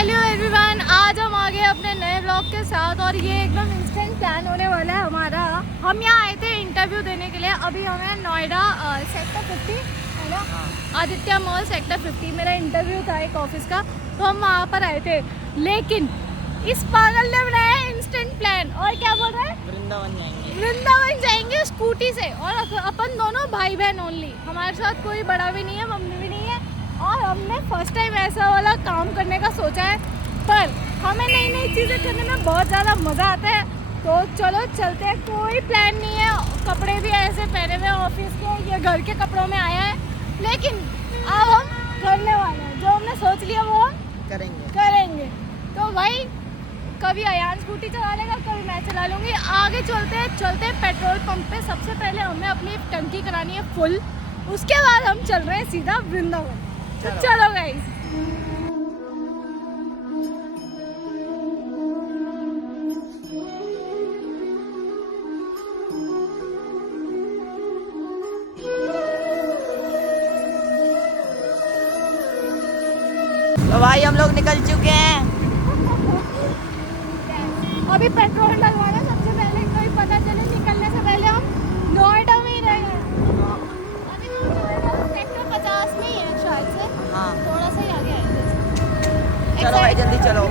Hello everyone, आज हम आ गए अपने नए ब्लॉग के साथ और ये एकदम इंस्टेंट प्लान होने वाला है हमारा। हम यहाँ आए थे इंटरव्यू देने के लिए। अभी हमें नोएडा सेक्टर 50 है ना, आदित्य मॉल सेक्टर 50 मेरा इंटरव्यू था एक ऑफिस का, तो हम वहाँ पर आए थे। लेकिन इस पागल ने बनाया इंस्टेंट प्लान और क्या बोल रहे हैं, वृंदावन जाएंगे स्कूटी से। और अपन दोनों भाई बहन ओनली, हमारे साथ कोई बड़ा भी नहीं है, मम्मी भी नहीं है। और हमने फर्स्ट टाइम ऐसा वाला काम करने का सोचा है, पर हमें नई नई चीज़ें करने में बहुत ज़्यादा मज़ा आता है। तो चलो चलते हैं। कोई प्लान नहीं है, कपड़े भी ऐसे पहने हुए ऑफिस के या घर के कपड़ों में आया है, लेकिन अब हम करने वाले हैं। जो हमने सोच लिया वो हम करेंगे। तो भाई कभी अयान स्कूटी चला लेगा, कभी मैं चला लूँगी। आगे चलते पेट्रोल पंप पे सबसे पहले हमें अपनी टंकी करानी है फुल, उसके बाद हम चल रहे हैं सीधा वृंदावन। तो चलो गाइस। तो भाई हम लोग निकल चुके हैं। अभी पेट्रोल डलवाना सबसे पहले, कोई पता चले निकलने से पहले हम नोएडा में ही रहेंगे। अभी हम नोएडा सेक्टर 50 में ही है शायद से। हाँ, थोड़ा सा ही आगे आएंगे। चलो भाई जल्दी चलो।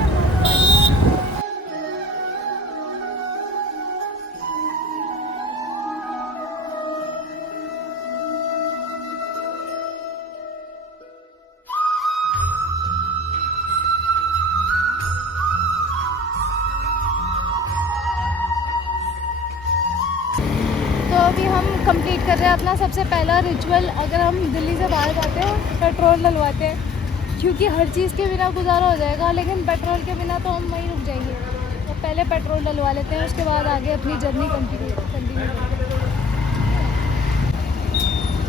तो अभी हम कंप्लीट कर रहे हैं अपना सबसे पहला रिचुअल। अगर हम दिल्ली से बाहर जाते हैं पेट्रोल डलवाते हैं, क्योंकि हर चीज़ के बिना गुजारा हो जाएगा, लेकिन पेट्रोल के बिना तो हम वहीं रुक जाएंगे। तो पहले पेट्रोल डलवा लेते हैं, उसके बाद आगे अपनी जर्नी कंटिन्यू।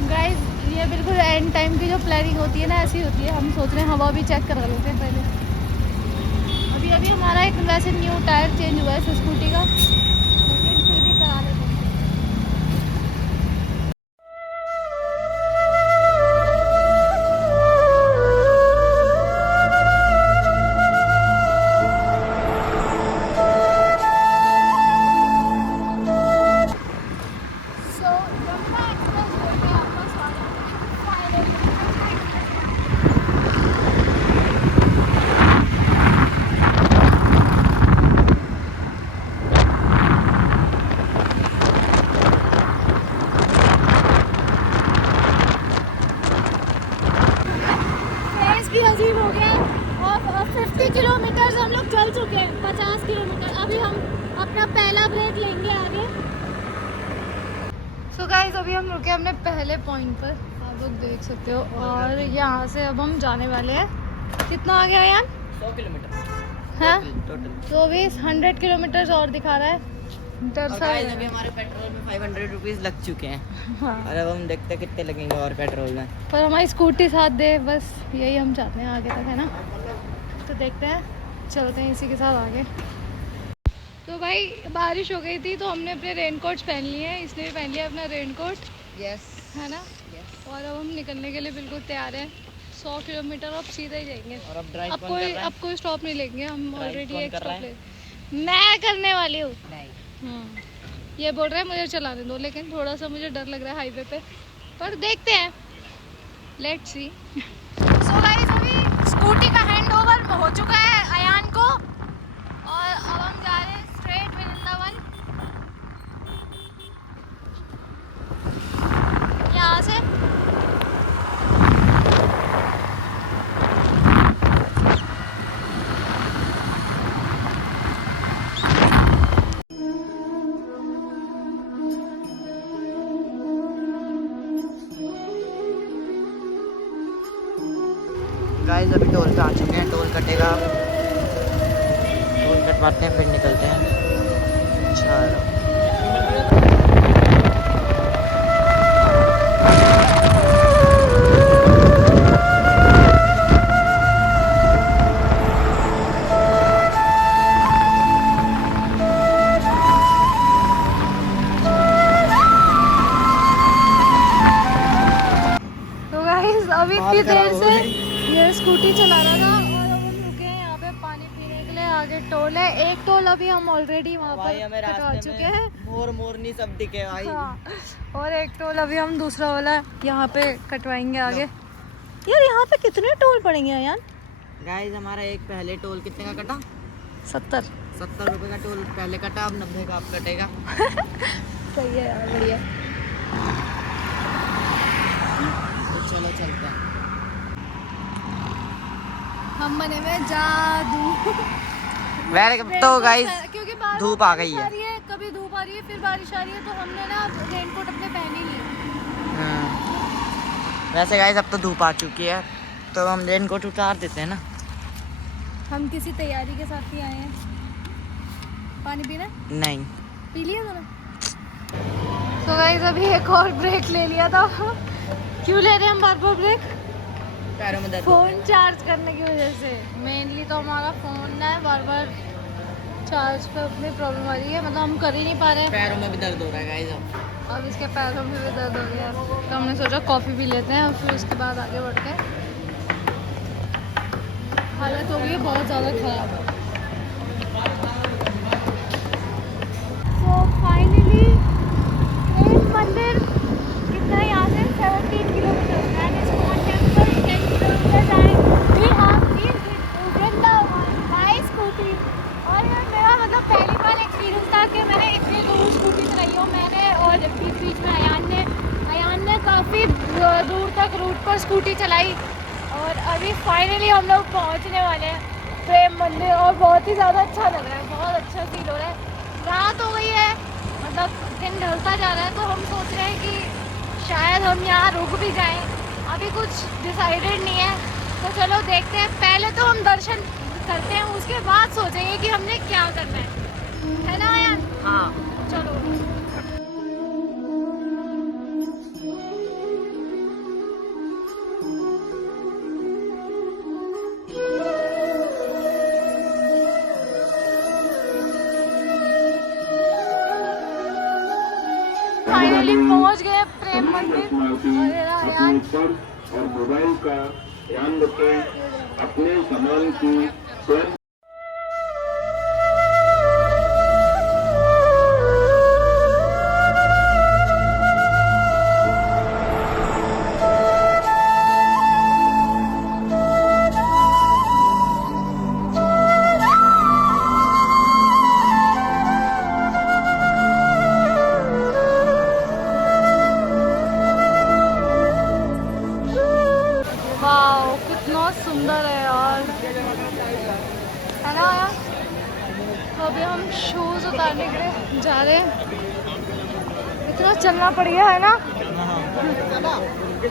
गाइस ये बिल्कुल एंड टाइम की जो प्लानिंग होती है ना, ऐसी होती है। हम सोच रहे हैं हवा भी चेक करा लेते हैं पहले। अभी हमारा एक वैसे न्यू टायर चेंज हुआ है स्कूटी का, लेकिन फिर भी करा लेते हैं। भी अजीब हो गया और 50 किलोमीटर हम लोग चल चुके हैं, 50 किलोमीटर। अभी हम अपना पहला ब्रेक लेंगे आगे। सो गाइस अभी हम रुके अपने पहले पॉइंट पर, आप लोग देख सकते हो। और यहाँ से अब हम जाने वाले हैं। कितना आ गया यार? 100 किलोमीटर है टोटल। तो भी 100 किलोमीटर और दिखा रहा है। अभी हमारे पेट्रोल में 500 रुपीज़ लग चुके हैं। हाँ, और अब हम देखते हैं कितने लगेंगे और पेट्रोल में। पर हमारी स्कूटी साथ दे, बस यही हम चाहते हैं आगे तक, है ना। तो देखते हैं, चलते हैं इसी के साथ आगे। तो भाई बारिश हो गई थी तो हमने अपने रेनकोट्स पहन लिए हैं, इसने भी पहन लिया अपना रेनकोट, यस है ना। और अब हम निकलने के लिए बिल्कुल तैयार हैं। 100 किलोमीटर अब सीधा ही जाएंगे। और अब ड्राइव कौन कर रहा है? अब कोई स्टॉप नहीं लेंगे हम, ऑलरेडी कौन एक कर रहा स्टॉप है? ले। मैं करने वाली हूँ। नहीं। ये बोल रहे हैं मुझे चलाने दो, लेकिन थोड़ा सा मुझे डर लग रहा है हाईवे पे, पर देखते हैं, लेट्स सी। सो गाइस अभी स्कूटी का हैंड ओवर हो चुका है अयान को, और अब हम जा रहे हैं स्ट्रेट वृंदावन। यहाँ से गाइस अभी टोल पे आ चुके हैं, टोल कटेगा, टोल कटवाते हैं फिर निकलते हैं। चलो अभी इतनी देर से ये स्कूटी चला रहा था और अब हम रुके हैं यहाँ पे आगे टोल है। एक टोल अभी हम ऑलरेडी वहाँ भाई हमें पर कटवा रास्ते चुके हैं। में मोर मोरनी सब दिखे भाई। हाँ, और एक टोल अभी हम दूसरा वाला यहाँ पे कटवाएंगे आगे। यार यहाँ पे कितने टोल पड़ेंगे यार? गाइस हमारा एक पहले टोल कितने का कटा? 70 रुपए का टोल पहले कटा, अब 90 का अब कटेगा। सही है यार, बढ़िया। तो चलो चलते हैं। हम बने हुए जादू। तो गाइस क्योंकि बार धूप आ गई है। कभी धूप आ रही है, फिर बारिश आ रही है, तो हमने ना रेनकोट अपने पहन ही लिए। वैसे गाइस अब तो धूप आ चुकी है, तो हम रेनकोट उतार देते हैं ना। हम किसी तैयारी के साथ ही आए हैं। पानी पीना? नहीं, पी लिया तूने? तो गाइस अभी एक और ब्रेक ले लिया था। क्यों ले रहे हैं हम बार-बार ब्रेक? पैरों में दर्द। फ़ोन चार्ज करने की वजह से। मेनली तो हमारा फ़ोन है, बार-बार चार्ज पे अपनी प्रॉब्लम आ रही है, मतलब हम कर ही नहीं पा रहे हैं। पैरों में भी दर्द हो रहा है गाइस। अब इसके पैरों में भी दर्द हो गया, तो हमने सोचा कॉफ़ी पी लेते हैं और फिर उसके बाद आगे बढ़ते हैं। हालत हो गई है बहुत ज़्यादा ख़राब। तो फाइनली प्रेम मंदिर कितना है यहाँ से? 17 kilometre. And ISKCON temple 10 kilometre and we have been Vrindavan by scooty. और ये मेरा मतलब पहली बार एक्सपीरियंस था कि मैंने इतनी दूर स्कूटी चलाई हो मैंने। और बीच बीच में अयान ने काफ़ी दूर तक रूट पर स्कूटी चलाई। और अभी फाइनली हम लोग पहुंचने वाले हैं प्रेम मंदिर, और बहुत ही ज़्यादा अच्छा लग रहा है, बहुत अच्छा फील हो रहा है। रात हो गई है, मतलब दिन ढलता जा रहा है, तो हम सोच रहे हैं कि शायद हम यहाँ रुक भी जाएं। अभी कुछ डिसाइडेड नहीं है, तो चलो देखते हैं। पहले तो हम दर्शन करते हैं, उसके बाद सोचेंगे कि हमने क्या करना है ना यार? हाँ चलो। फाइनली पहुंच गए प्रेम मंदिर। और यार और मोबाइल का ध्यान रखें, अपने सामान की स्वयं। वाओ, कितना सुंदर है यार, है ना यार? तो अभी हम शूज़ उतारने के लिए जा रहे हैं। इतना चलना पड़ गया है ना?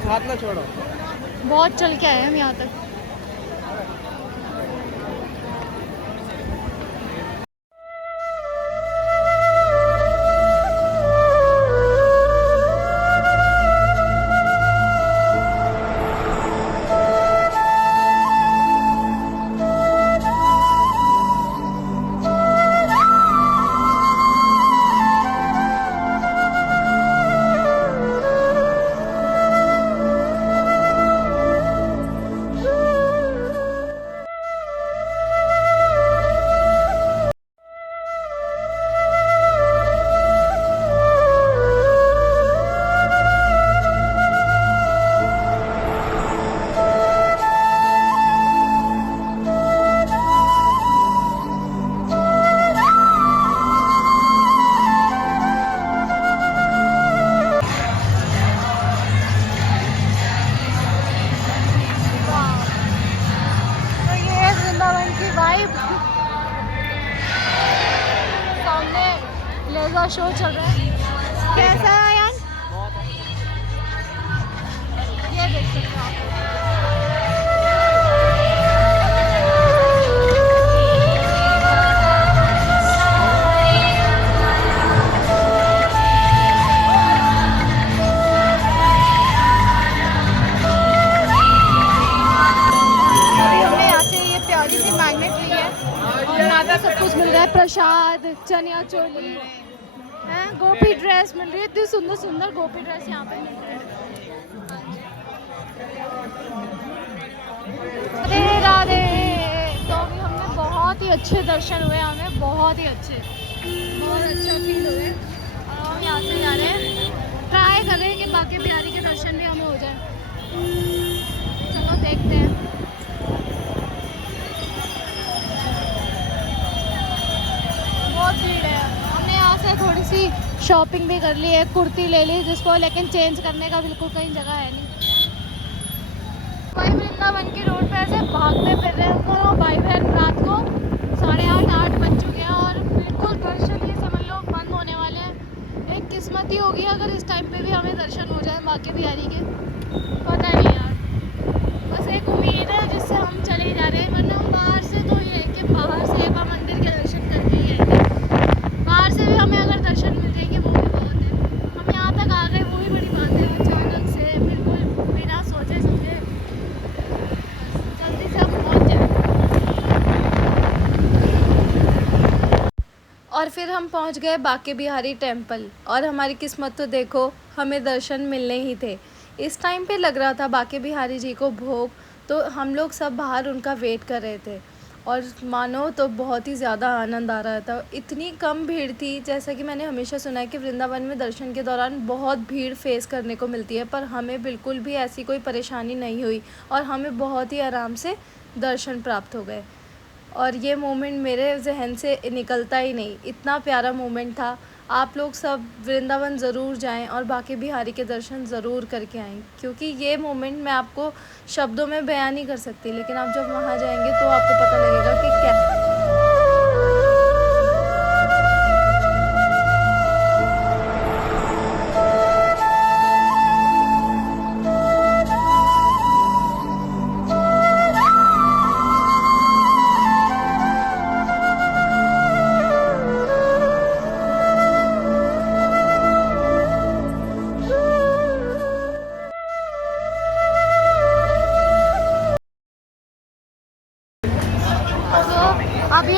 हाथ ना छोड़ो। बहुत चल के आए हम यहाँ तक। लेज़र शो चल रहा है। कैसा है यार? ये देख सकते हो आप। सब कुछ मिल रहा है, प्रसाद, चनिया चोली है, गोपी ड्रेस मिल रही है। इतनी सुंदर सुंदर गोपी ड्रेस यहाँ पे मिल रही है। राधे राधे। तो अभी हमने बहुत ही अच्छे दर्शन हुए हमें, बहुत ही अच्छे, बहुत अच्छा फील हुए। और हम यहाँ से जा रहे हैं, ट्राई कर रहे हैं कि बाके बिहारी के दर्शन भी हमें हो जाए। चलो देखते हैं। बहुत भीड़ है। हमने यहाँ से थोड़ी सी शॉपिंग भी कर ली है, कुर्ती ले ली जिसको, लेकिन चेंज करने का बिल्कुल कहीं जगह है नहीं। भाई वृंदावन की रोड पे ऐसे भागते फिर रहे हैं दोनों भाई बहन। रात को 8:30 बज चुके हैं और बिल्कुल दर्शन ये समझ लो बंद होने वाले हैं। एक किस्मत ही होगी अगर इस टाइम पे भी हमें दर्शन हो जाए बाके बिहारी के, पता नहीं यार। बस एक उम्मीद है जिससे हम चले जा रहे हैं, वरना हम बाहर से तो ये है कि बाहर से एक बार मंदिर के दर्शन करके ही आएंगे। बाहर से भी हमें अगर दर्शन मिल जाएंगे वो भी बहुत है। हम यहाँ तक आ गए वो भी बड़ी बात है, अचानक से बिल्कुल बिना सोचे समझे जल्दी से हम पहुँच जाए। और फिर हम पहुँच गए बाके बिहारी टेम्पल, और हमारी किस्मत तो देखो हमें दर्शन मिलने ही थे। इस टाइम पे लग रहा था बाके बिहारी जी को भोग, तो हम लोग सब बाहर उनका वेट कर रहे थे। और मानो तो बहुत ही ज़्यादा आनंद आ रहा था। इतनी कम भीड़ थी, जैसा कि मैंने हमेशा सुना है कि वृंदावन में दर्शन के दौरान बहुत भीड़ फेस करने को मिलती है, पर हमें बिल्कुल भी ऐसी कोई परेशानी नहीं हुई और हमें बहुत ही आराम से दर्शन प्राप्त हो गए। और ये मोमेंट मेरे जहन से निकलता ही नहीं, इतना प्यारा मोमेंट था। आप लोग सब वृंदावन ज़रूर जाएं और बाके बिहारी के दर्शन ज़रूर करके आएं, क्योंकि ये मोमेंट मैं आपको शब्दों में बयान नहीं कर सकती, लेकिन आप जब वहाँ जाएंगे तो आपको पता लगेगा कि क्या।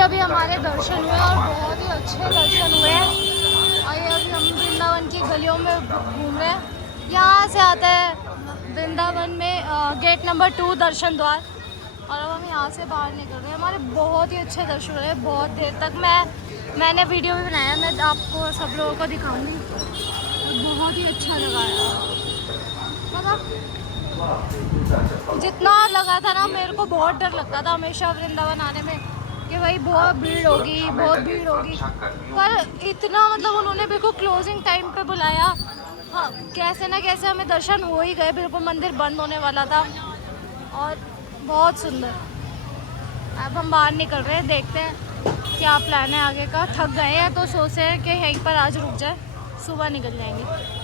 अभी हमारे दर्शन हुए और बहुत ही अच्छे दर्शन हुए हैं। और ये अभी हम वृंदावन की गलियों में घूम रहे हैं। यहाँ से आता है वृंदावन में गेट नंबर 2 दर्शन द्वार, और अब हम यहाँ से बाहर निकल रहे हैं। हमारे बहुत ही अच्छे दर्शन हुए, बहुत देर तक मैंने वीडियो भी बनाया, मैं आपको सब लोगों को दिखाऊंगी। बहुत ही अच्छा लगा है, मतलब जितना लगा था ना, मेरे को बहुत डर लगता था हमेशा वृंदावन आने में कि भाई बहुत भीड़ होगी, बहुत भीड़ होगी, पर इतना मतलब उन्होंने बिल्कुल क्लोजिंग टाइम पे बुलाया। हाँ, कैसे ना कैसे हमें दर्शन हो ही गए, बिल्कुल मंदिर बंद होने वाला था, और बहुत सुंदर। अब हम बाहर निकल रहे हैं, देखते हैं क्या प्लान है आगे का। थक गए हैं तो सोचे हैं कि यहीं पर आज रुक जाए, सुबह निकल जाएंगे।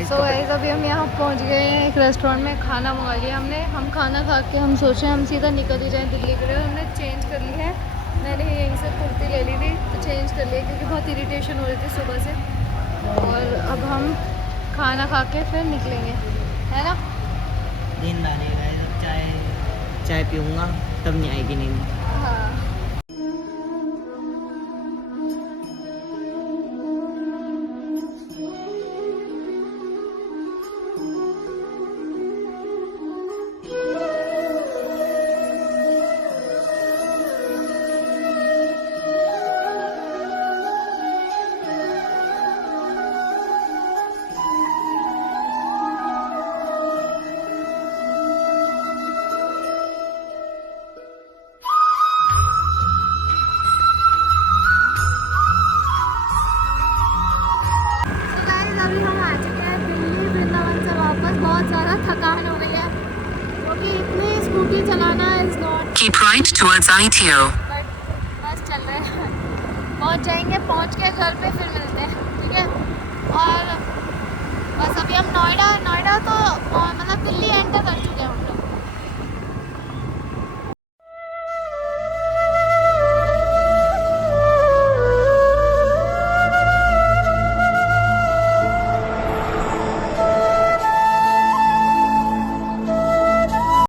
तो गाइस अभी हम यहाँ पहुँच गए हैं, एक रेस्टोरेंट में खाना मंगा लिया हमने। हम खाना खा के हम सोचे हम सीधा निकल ही जाएँ दिल्ली के लिए। हमने चेंज कर ली है, मैंने यहीं से कुर्ती ले ली थी तो चेंज कर लिया, क्योंकि बहुत इरिटेशन हो रही थी सुबह से। और अब हम खाना खा के फिर निकलेंगे, है ना। नींद आ रही है, चाय पीऊँगा तब नहीं आएगी नींद। हाँ, थकान हो गई है क्योंकि इतनी स्कूटी चलाना is not. Keep right towards ITO. But बस चल रहे हैं, पहुंच जाएंगे। पहुंच के घर पे